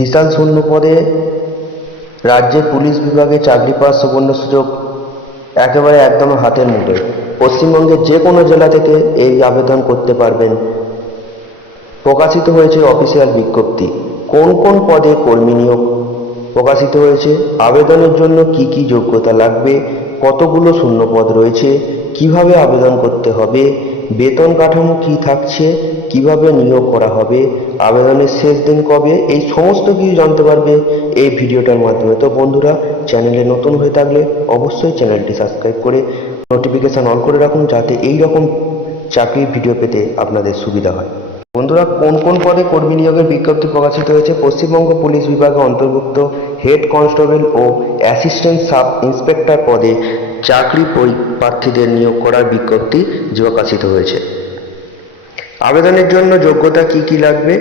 বিশাল শূন্য পদে রাজ্যের পুলিশ বিভাগে চাকরি পাওয়ার সুবর্ণ সুযোগ একেবারে একদম হাতের মুঠোয়। পশ্চিমবঙ্গের যে কোনো জেলা থেকে এই আবেদন করতে পারবেন। প্রকাশিত হয়েছে অফিসিয়াল বিজ্ঞপ্তি। কোন কোন পদে কর্মী নিয়োগ প্রকাশিত হয়েছে, আবেদনের জন্য কি কি যোগ্যতা লাগবে, কতগুলো শূন্য পদ রয়েছে, কিভাবে আবেদন করতে হবে, বেতন কাঠামো কি থাকছে, কিভাবে নিয়োগ করা হবে, আবেদনের শেষ দিন কবে, এই সমস্ত কিছু জানতে পারবে এই ভিডিওটার মাধ্যমে। তো বন্ধুরা, চ্যানেলে নতুন হয়ে থাকলে অবশ্যই চ্যানেলটি সাবস্ক্রাইব করে নোটিফিকেশান অন করে রাখুন, যাতে এই রকম চাকরির ভিডিও পেতে আপনাদের সুবিধা হয়। বন্ধুরা, কোন কোন পদে কর্মী নিয়োগের বিজ্ঞপ্তি প্রকাশিত হয়েছে? পশ্চিমবঙ্গ পুলিশ বিভাগে অন্তর্ভুক্ত হেড কনস্টেবল ও অ্যাসিস্ট্যান্ট সাব ইন্সপেক্টর পদে চাকরি প্রার্থীদের নিয়োগ করার বিজ্ঞপ্তি প্রকাশিত হয়েছে। আবেদনের জন্য যোগ্যতা কি কি লাগবে?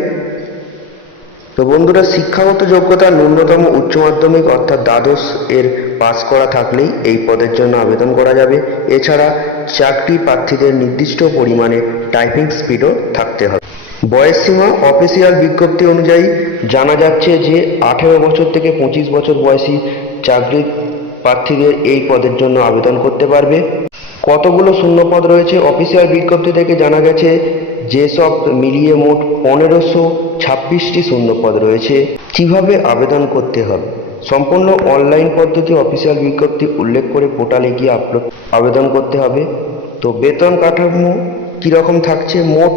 তো বন্ধুরা, শিক্ষাগত যোগ্যতা ন্যূনতম উচ্চ মাধ্যমিক অর্থাৎ দ্বাদশ এর পাস করা থাকলেই এই পদের জন্য আবেদন করা যাবে। এছাড়া চাকরি প্রার্থীদের নির্দিষ্ট পরিমাণে টাইপিং স্পিডও থাকতে হবে। বয়সসীমা অফিসিয়াল বিজ্ঞপ্তি অনুযায়ী জানা যাচ্ছে যে 18 বছর থেকে 25 বছর বয়সী চাকরি প্রার্থীদের এই পদের জন্য আবেদন করতে পারবে। কতগুলো শূন্য পদ রয়েছে? অফিসিয়াল বিজ্ঞপ্তি থেকে জানা গেছে যেসব মিলিয়ে মোট 1526টি শূন্য পদ রয়েছে। কিভাবে আবেদন করতে হবে? সম্পূর্ণ অনলাইন পদ্ধতি অফিসিয়াল বিজ্ঞপ্তি উল্লেখ করে পোর্টালে গিয়ে আবেদন করতে হবে। তো বেতন কাঠামো কীরকম থাকছে? মোট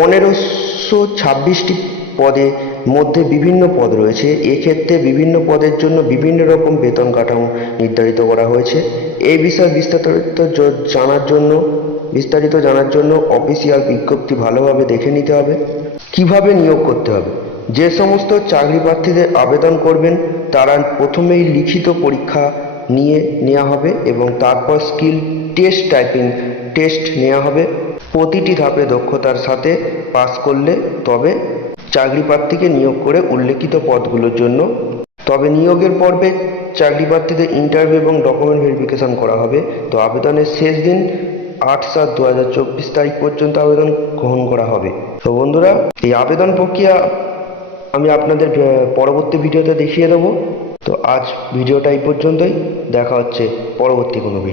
1526টি পদের মধ্যে বিভিন্ন পদ রয়েছে। এক্ষেত্রে বিভিন্ন পদের জন্য বিভিন্ন রকম বেতন কাঠামো নির্ধারিত করা হয়েছে। এই বিষয়ে বিস্তারিত জানার জন্য অফিসিয়াল বিজ্ঞপ্তি ভালোভাবে দেখে নিতে হবে। কিভাবে নিয়োগ করতে হবে? যে সমস্ত চাকরি প্রার্থীদের আবেদন করবেন তারা প্রথমেই লিখিত পরীক্ষা নেওয়া হবে এবং তারপর স্কিল টেস্ট, টাইপিং টেস্ট নেওয়া হবে। প্রতিটি ধাপে দক্ষতার সাথে পাস করলে তবে চাকরি প্রার্থীকে নিয়োগ করে উল্লেখিত পদগুলোর জন্য। তবে নিয়োগের পর্বে চাকরি প্রার্থীদের ইন্টারভিউ এবং ডকুমেন্ট ভেরিফিকেশন করা হবে। তো আবেদনের শেষ দিন 8/7/2024 তারিখ পর্যন্ত আবেদন গ্রহণ করা হবে। তো বন্ধুরা, এই আবেদন প্রক্রিয়া আমি আপনাদের পরবর্তী ভিডিওতে দেখিয়ে দেবো। তো আজ ভিডিওটা এই পর্যন্তই, দেখা হচ্ছে পরবর্তী কোনো ভিডিও।